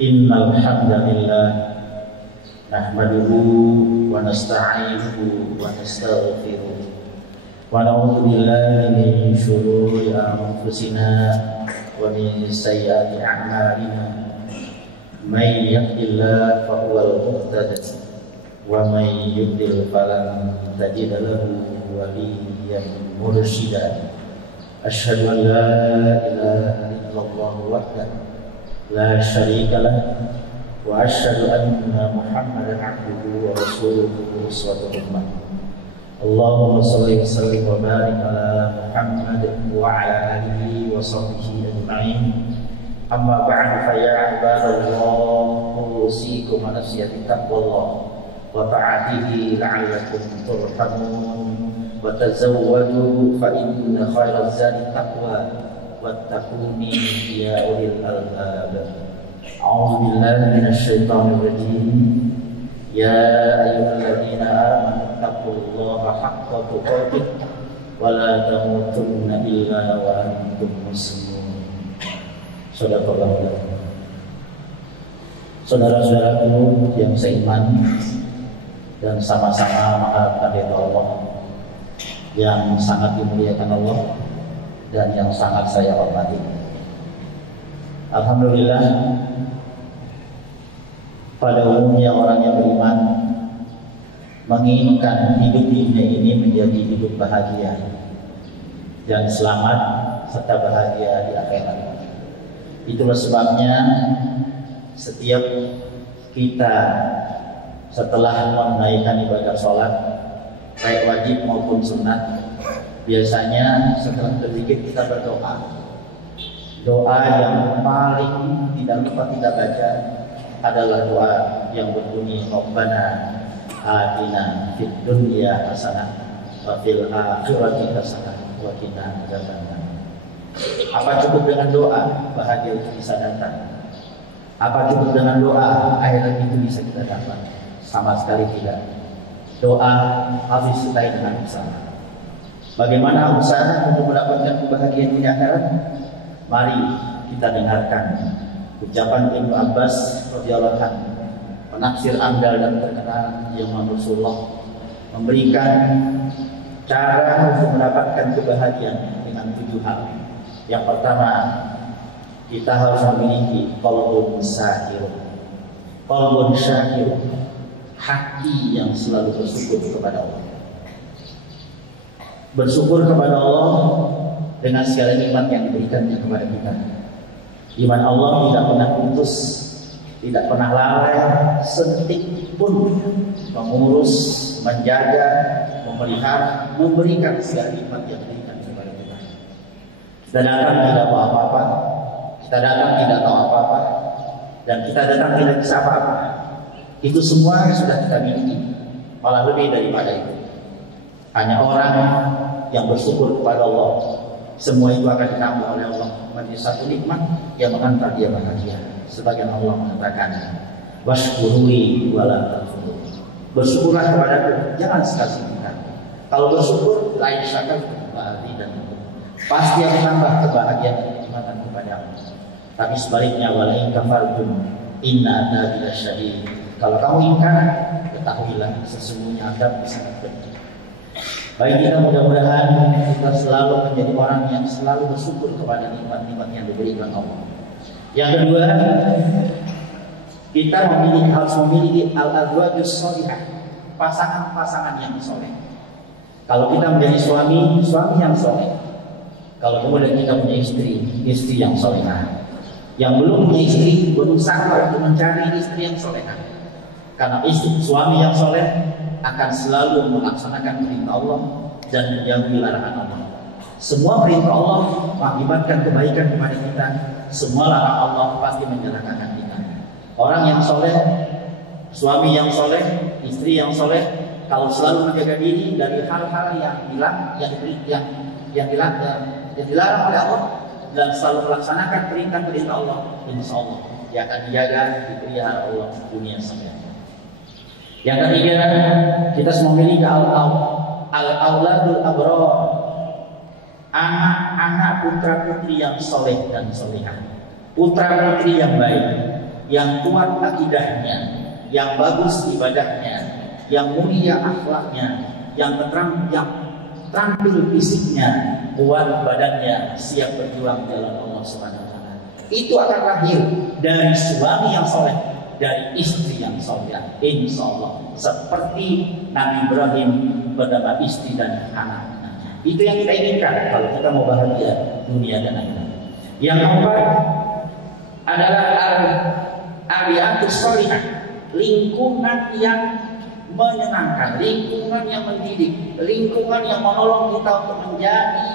Innal hamdalillah nahmaduhu wa nasta'inuhu wa nastaghfiruh wa na'udzu billahi min shururi anfusina wa min sayyiati a'malina may yahdihillahu fa huwal muhtadi wa may yudlil falan tajida lahu waliyyan mursyida. Asyhadu an la ilaha illallah wahdahu la syarika lah wa asyhadu anna Muhammadan abduhu wa rasuluhu sallallahu alaihi. Allahumma shalli wa sallim wa barik ala Muhammad wa ala alihi wa sahbihi ajma'in. Amma ba'du fa ya ibadallah usikum wa nafsi bittaqwallah wa ta'atihi la'allakum turhamun wa tazawwadu fa inna khairaz zadi taqwa wattaquni ya ulil albab. A'udzu billahi minasyaitonir rajim. Ya ayyuhalladzina amanu taqullaha haqqa tuqatih wa la tamutunna illa wa antum muslimun. Sadaqallahu. Saudara-saudaraku yang seiman dan sama-sama mengharapkan ridha Allah yang sangat dimuliakan Allah dan yang sangat saya hormati. Alhamdulillah, pada umumnya orang yang beriman menginginkan hidup di dunia ini menjadi hidup bahagia dan selamat serta bahagia di akhirat. Itulah sebabnya setiap kita setelah menunaikan ibadah sholat baik wajib maupun sunat, biasanya setelah berzikir kita berdoa. Doa yang paling tidak lupa kita baca adalah doa yang berbunyi Rabbana atina fid dunya hasanah wa fil akhirati hasanah wa qina adzabannar. Apa cukup dengan doa bahagia itu bisa datang? Apa cukup dengan doa akhirat itu bisa kita dapat? Sama sekali tidak. Doa harus disertai dengan usaha. Bagaimana usaha untuk mendapatkan kebahagiaan di akhirat? Mari kita dengarkan ucapan Ibnu Abbas radhiyallahu anhu, penafsir andal dan terkenal yang Rasulullah memberikan cara untuk mendapatkan kebahagiaan dengan 7 hal. Yang pertama, kita harus memiliki qalbun syakir. Qalbun syakir, hati yang selalu bersyukur kepada Allah. Bersyukur kepada Allah dengan segala nikmat yang diberikannya kepada kita. Iman Allah tidak pernah putus, tidak pernah lalai sedetik pun mengurus, menjaga, memelihara, memberikan segala nikmat yang diberikan kepada kita. Kita datang tidak tahu apa-apa, kita datang tidak tahu apa-apa, dan kita datang tidak bisa apa-apa. Itu semua sudah kita miliki, malah lebih daripada itu. Hanya orang yang bersyukur kepada Allah, semua itu akan ditambah oleh Allah menjadi satu nikmat yang mengantar dia bahagia. Sebagian Allah mengatakan, washkuruli wala takfurun. Bersyukurlah kepadaku, jangan sekali-sekali. Kalau bersyukur, lain syakar berarti dan pasti akan tambah kebahagiaan dan kenikmatan kepada Allah. Tapi sebaliknya, walain kafartum inna adzabi lasyadid. Kalau kamu ingkar, ketahuilah sesungguhnya azab sangat pedih. Baik, kita mudah-mudahan kita selalu menjadi orang yang selalu bersyukur kepada nikmat-nikmat yang diberikan Allah. Yang kedua, kita harus memiliki al-azwajus sholihah, pasangan-pasangan yang soleh. Kalau kita menjadi suami yang soleh. Kalau kemudian kita punya istri yang solehah. Yang belum punya istri berusaha untuk mencari istri yang solehah. Karena suami yang soleh akan selalu melaksanakan perintah Allah dan menjauhi larangan Allah. Semua perintah Allah mengakibatkan kebaikan kepada kita. Semua larangan Allah pasti mencelakakan kita. Orang yang soleh, suami yang soleh, istri yang soleh, kalau selalu menjaga diri dari hal-hal yang dilarang oleh Allah dan selalu melaksanakan perintah-perintah Allah, insya Allah dia akan dijaga, dipelihara Allah dunia sampai akhir. Yang ketiga, kita semua memiliki al-auladul abrar, anak-anak putra putri yang soleh dan solehah, putra putri yang baik. yang kuat akidahnya, yang bagus ibadahnya, yang mulia akhlaknya, yang terampil fisiknya, kuat badannya, siap berjuang jalan Allah Subhanahu wa taala. Itu akan lahir dari suami yang soleh, dari istri yang soleh, insyaallah. Seperti Nabi Ibrahim bersama istri dan anak-anaknya. Itu yang kita inginkan kalau kita mau bahagia dunia dan akhirat. Yang keempat adalah al-abiyatus sholihah, lingkungan yang menyenangkan, lingkungan yang mendidik, lingkungan yang menolong kita untuk menjadi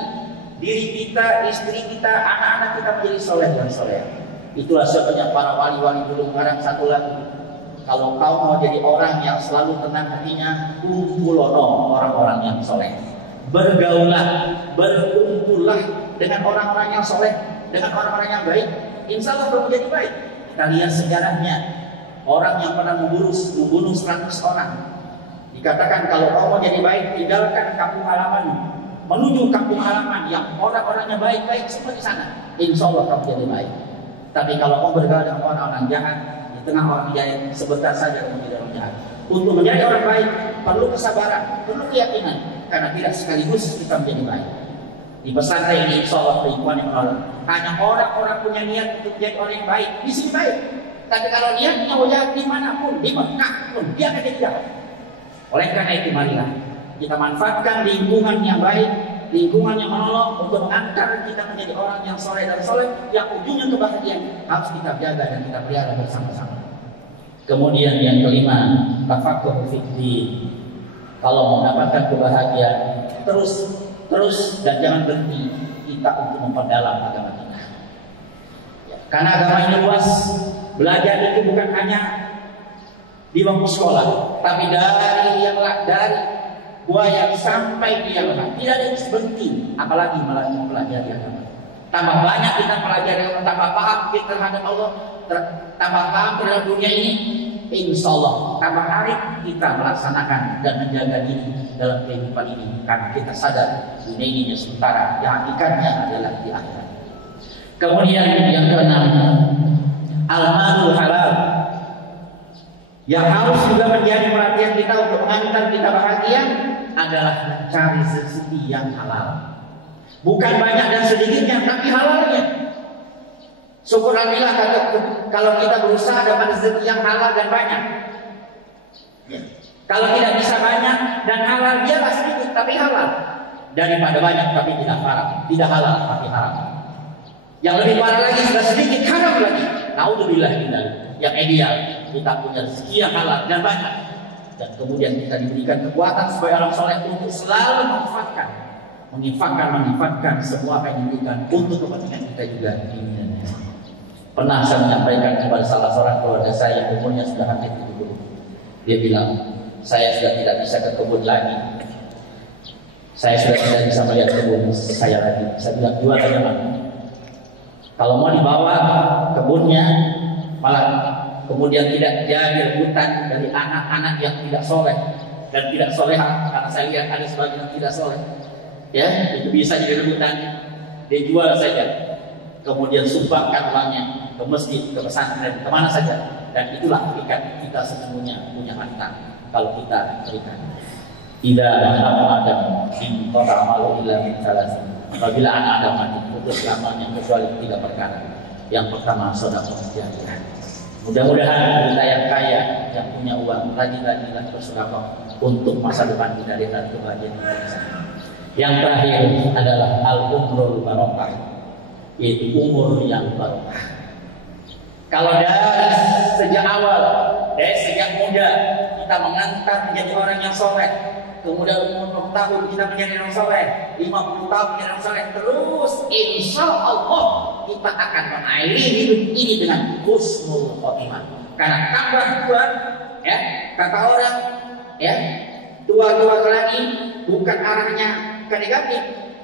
diri kita, istri kita, anak-anak kita menjadi soleh dan soleh. Itulah sebabnya para wali-wali dulu mengarang satu lagu. Kalau kau mau jadi orang yang selalu tenang hatinya, kumpulono orang-orang yang soleh. Bergaulah, berkumpullah dengan orang-orang yang soleh, dengan orang-orang yang baik. Insya Allah kamu jadi baik. Kita lihat sejarahnya. Orang yang pernah membunuh 100 orang. Dikatakan kalau kau mau jadi baik, tinggalkan kampung halaman, menuju kampung halaman yang orang-orangnya baik-baik semua di sana. Insya Allah kamu jadi baik. Tapi kalau kau bergaul dengan orang-orang jahat, di tengah orang jahat, sebentar saja kamu menjadi orang jahat. Untuk menjadi orang baik perlu kesabaran, perlu keyakinan, karena tidak sekaligus kita menjadi baik. Di pesantren ini insya Allah beriman yang menolong. Hanya orang-orang punya niat untuk menjadi orang yang baik, di sini baik. Tapi kalau niatnya mau jahat dimanapun, di Mekah pun dia akan jadi jahat. Oleh karena itu marilah kita manfaatkan lingkungan yang baik, lingkungan yang menolong untuk mengantar kita menjadi orang yang soleh dan soleh, yang ujungnya kebahagiaan harus kita jaga dan kita pelihara bersama-sama. Kemudian yang kelima, tafaqquh fiddin. Kalau mau mendapatkan kebahagiaan, terus dan jangan berhenti kita untuk memperdalam agama kita. Karena agama ini luas. Belajar itu bukan hanya di bangku sekolah, tapi dari buaya sampai di yang lain. Tidak ada berhenti, apalagi mempelajari agama. Tambah banyak kita pelajari agama, tambah paham kita terhadap Allah, tambah paham terhadap dunia ini. Insya Allah tambah hari kita melaksanakan dan menjaga diri dalam kehidupan ini, karena kita sadar dunia ini sementara, yang hakikatnya adalah di akhirat. Kemudian yang keenam, al-malul halal, yang harus juga menjadi perhatian kita untuk mengantar kita bahagia adalah mencari rezeki yang halal. Bukan banyak dan sedikitnya, tapi halalnya. Syukur alhamdulillah kalau kita berusaha dapat rezeki yang halal dan banyak. Kalau tidak bisa banyak dan halal, biarlah sedikit tapi halal, daripada banyak tapi tidak halal tapi haram. Yang lebih parah lagi, sudah sedikit haram lagi. Naudzubillah kita. Yang ideal kita punya rezeki yang halal dan banyak, dan kemudian kita diberikan kekuatan sebagai orang soleh untuk selalu menginfakkan semua apa yang diberikan untuk kepentingan kita juga di dunia. Pernah saya menyampaikan kepada salah seorang keluarga saya yang umurnya sudah hampir 70. Dia bilang, saya sudah tidak bisa ke kebun lagi. Saya sudah tidak bisa melihat kebun saya lagi. Saya bilang, jual aja Pak. Kalau mau dibawa kebunnya, malah kemudian tidak jadi rebutan dari anak-anak yang tidak soleh dan tidak soleha. Karena saya lihat ada sebagian yang tidak soleh, ya itu bisa jadi rebutan. Dia jual saja, kemudian sumbangkan uangnya ke masjid, ke pesantren, kemana saja. Dan itulah hakikat kita sesungguhnya punya harta kalau kita berikan. Tidak Adam in qata amalu illa min salasin. Apabila anak Adam mati, putus selamanya kecuali 3 perkara. Yang pertama, sedekah jariyah. Mudah-mudahan kita yang kaya, yang punya uang, rajin-rajinlah bersedekah untuk masa depan kita dan kebahagiaan kita. Yang terakhir adalah al-umrul barokah, yaitu umur yang barokah. Kalau dari sejak awal, dari sejak muda kita mengantar menjadi orang yang soleh, kemudian umur 40 tahun kita menjadi orang soleh, 50 tahun menjadi orang soleh, terus insya Allah kita akan mengakhiri hidup ini dengan husnul khotimah. Karena tambah tua, ya kata orang, ya tua-tua keladi bukan arahnya ke negatif.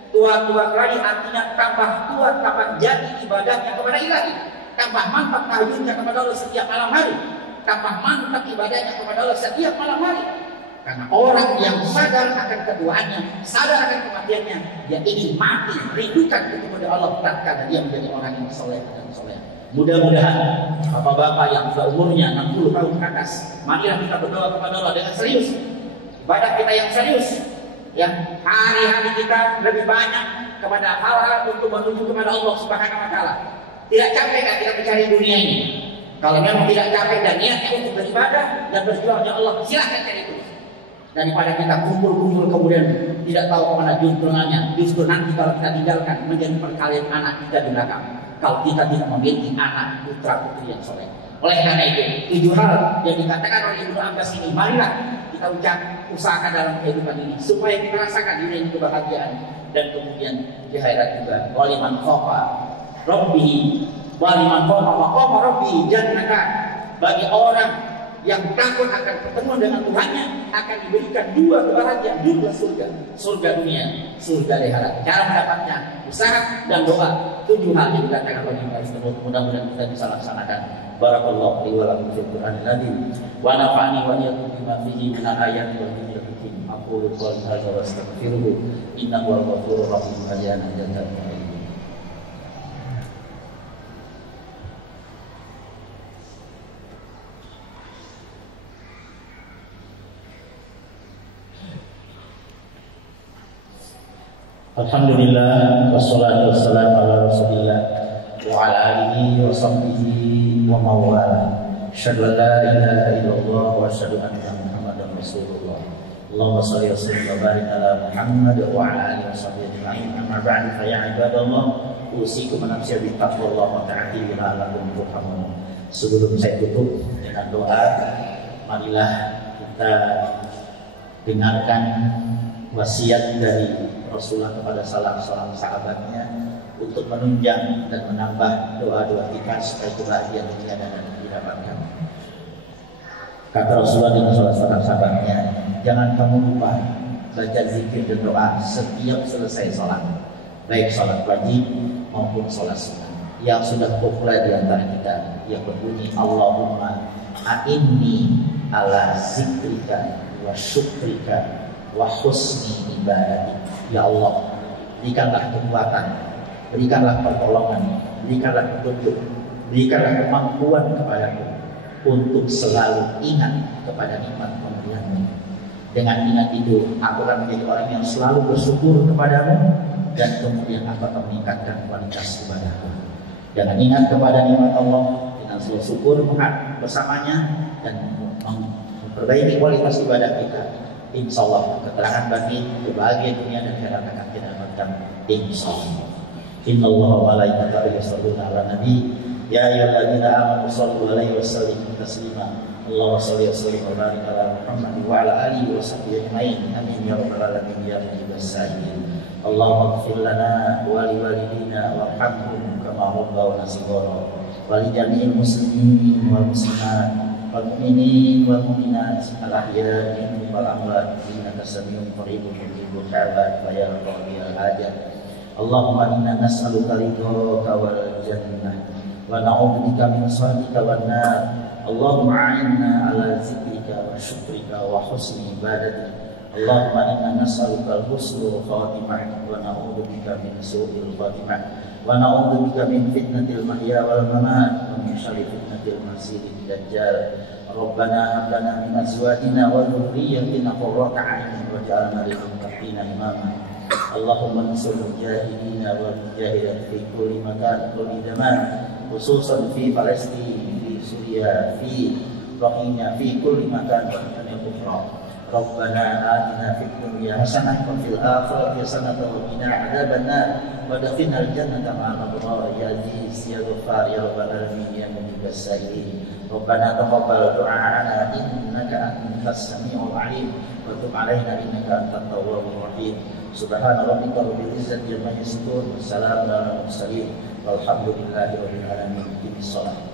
Tua-tua keladi artinya tambah tua, tambah jadi ibadahnya kepada ilahi, tambah mantap tahajudnya kepada Allah setiap malam hari, tambah mantap ibadahnya kepada Allah setiap malam hari. Karena orang yang sadar akan ketuaannya, sadar akan kematiannya, dia ingin mati, rindukan kepada Allah tatkala dia menjadi orang yang soleh dan soleh. Mudah-mudahan bapak-bapak yang sudah umurnya 60 tahun ke atas, marilah kita berdoa kepada Allah dengan serius. Ibadah kita yang serius, yang hari-hari kita lebih banyak kepada hal-hal untuk menuju kepada Allah Subhanahu wa taala. Tidak capek kan kita mencari dunia ini? Kalau memang tidak capek dan niatnya untuk beribadah dan berjuang ya Allah, silahkan cari itu. Daripada kita kumpul-kumpul kemudian tidak tahu kemana juntrungannya, justru nanti kalau kita tinggalkan menjadi perkalian anak kita di belakang. Kalau kita tidak memiliki anak putra putri yang soleh. Oleh karena itu, 7 hal yang dikatakan oleh Ibnu Abbas ini, marilah kita usahakan dalam kehidupan ini supaya kita rasakan dunia ini kebahagiaan dan kemudian di akhirat juga. Waliman khofa Rabbi, waliman khofa maqama Rabbi jannatan. Bagi orang yang takut akan bertemu dengan Tuhannya akan diberikan 2 kebahagiaan, 2 surga, surga dunia, surga akhirat. Cara mendapatnya usaha dan doa. 7 hal yang dikatakan oleh Ibnu tersebut, mudah-mudahan kita bisa laksanakan. Barakallahu li wa lakum fil Qur'anil azim wa nafa'ani wa iyyakum bima fihi min al-ayati wal dhikril hakim. Aqulu qawli hadza wa astaghfiruhu innahu huwal ghafurur rahim. Ajana jannatan. Alhamdulillah wassalatu wassalamu ala Rasulillah wa ala alihi wa sahbihi wa mawala. Asyhadu an la ilaha illallah wa asyhadu anna Muhammadan Rasulullah. Allahumma shalli wa sallim wa barik ala Muhammad wa ala alihi wa sahbihi ajma'in. Amma ba'du fa ya ibadallah, usikum wa nafsi bi taqwallah wa ta'ati la'allakum turhamun. Sebelum saya tutup dengan doa, marilah kita dengarkan wasiat dari Rasulullah kepada salah seorang sahabatnya untuk menunjang dan menambah doa-doa kita supaya kebahagiaan dunia dan akhirat didapatkan. Kata Rasulullah dengan salah seorang sahabatnya, jangan kamu lupa baca zikir dan doa setiap selesai sholat, baik sholat wajib maupun sholat sunnah. Yang sudah populer di antara kita yang berbunyi Allahumma a'inni ala zikrika wa syukrika wa husni ibadati. Ya Allah, berikanlah kekuatan, berikanlah pertolongan, berikanlah petunjuk, berikanlah kemampuan kepadaku untuk selalu ingat kepada nikmat pemberianmu. Dengan ingat itu, aku akan menjadi orang yang selalu bersyukur kepadamu dan kemudian aku akan meningkatkan kualitas ibadahku. Jangan ingat kepada nikmat Allah dengan selalu syukur bersamanya dan memperbaiki kualitas ibadah kita. Insya Allah keterangan bagi kebahagiaan dunia dan akhirat akan kita dapatkan. Insya Allah. Inna Allah wa malaikatahu yusholluna 'alan nabi ya ayyuhalladzina amanu shollu 'alaihi wa sallimu taslima. Allahumma shalli wa sallim wa barik ala Muhammad wa ala alihi wa sahbihi ajma'in. Amin ya rabbal alamin ya mujibas sa'ilin. Allahumma ighfir lana wa li walidina warhamhum kama rabbawna shighara wa li jami'il muslimin wal muslimat wal mu'minin wal mu'minat al-ahya'i minhum wal amwat innaka samii'un qariibun mujibud da'wat wa ya qadiyal hajat. Allahumma inna nas'aluka ridhaka wal jannah wa na'udzubika min sakhatika wan nar. Allahumma a'inna ala zikrika wa syukrika wa husni ibadatik. Allahumma inna nas'aluka al-husnul khatimah wa na'udzubika min su'il khatimah wa na'udzubika min fitnatil mahya wal mamat wa min syarri fitnatil masiihid dajjal. Rabbana hab lana min azwajina wa dhurriyyatina qurrata a'yun waj'alna lil muttaqina imama. Allahumma ansur mujahidina wal mujahidat fi kulli makan kulli zaman, khususan fi Palestin, fi Syria, fi Rohingya, fi kulli makan wa kufra. Rabbana atina fid dunya hasanah wa fil akhirati hasanah wa qina adzabannar wa adkhilna al-jannata ma'al abrar ya aziz ya ghaffar ya rabbal alamin ya mujibas sa'ilin. Rabbana taqabbal du'a'ana innaka antas samiul 'alim wa tub 'alaina innaka antat tawwabur rahim. Subhana rabbika rabbil izzati amma yasifun wa salamun 'alal mursalin walhamdulillahi rabbil alamin. Bismillah.